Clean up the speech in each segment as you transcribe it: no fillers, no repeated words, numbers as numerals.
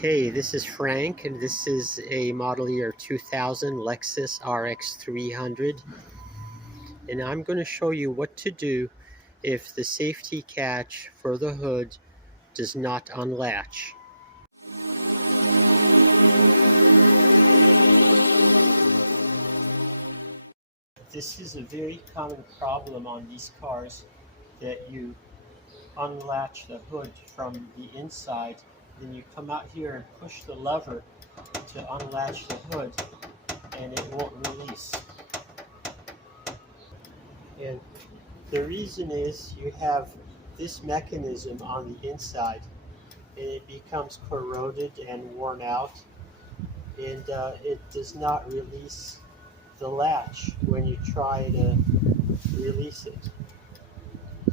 Hey, this is Frank, and this is a model year 2000 Lexus RX300. And I'm going to show you what to do if the safety catch for the hood does not unlatch. This is a very common problem on these cars, that you unlatch the hood from the inside, then you come out here and push the lever to unlatch the hood, and it won't release. And the reason is you have this mechanism on the inside, and it becomes corroded and worn out, and it does not release the latch when you try to release it.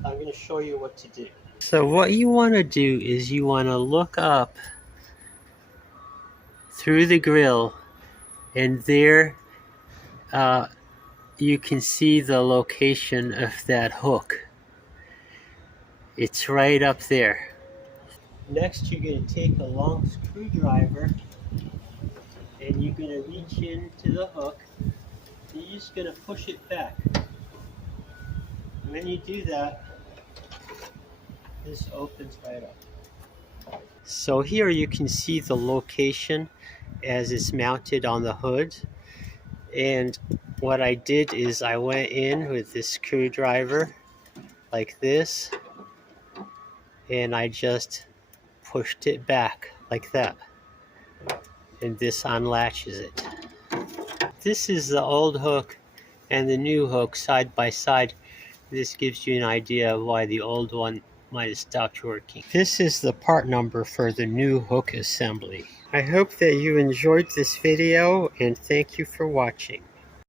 I'm going to show you what to do. So what you want to do is you want to look up through the grill, and there you can see the location of that hook. It's right up there. Next, you're going to take a long screwdriver and you're going to reach into the hook, and you're just going to push it back. And when you do that, this opens right up. So here you can see the location as it's mounted on the hood. And what I did is I went in with this screwdriver like this, and I just pushed it back like that, and this unlatches it. This is the old hook and the new hook side by side. This gives you an idea of why the old one might have stopped working. This is the part number for the new hook assembly. I hope that you enjoyed this video, and thank you for watching.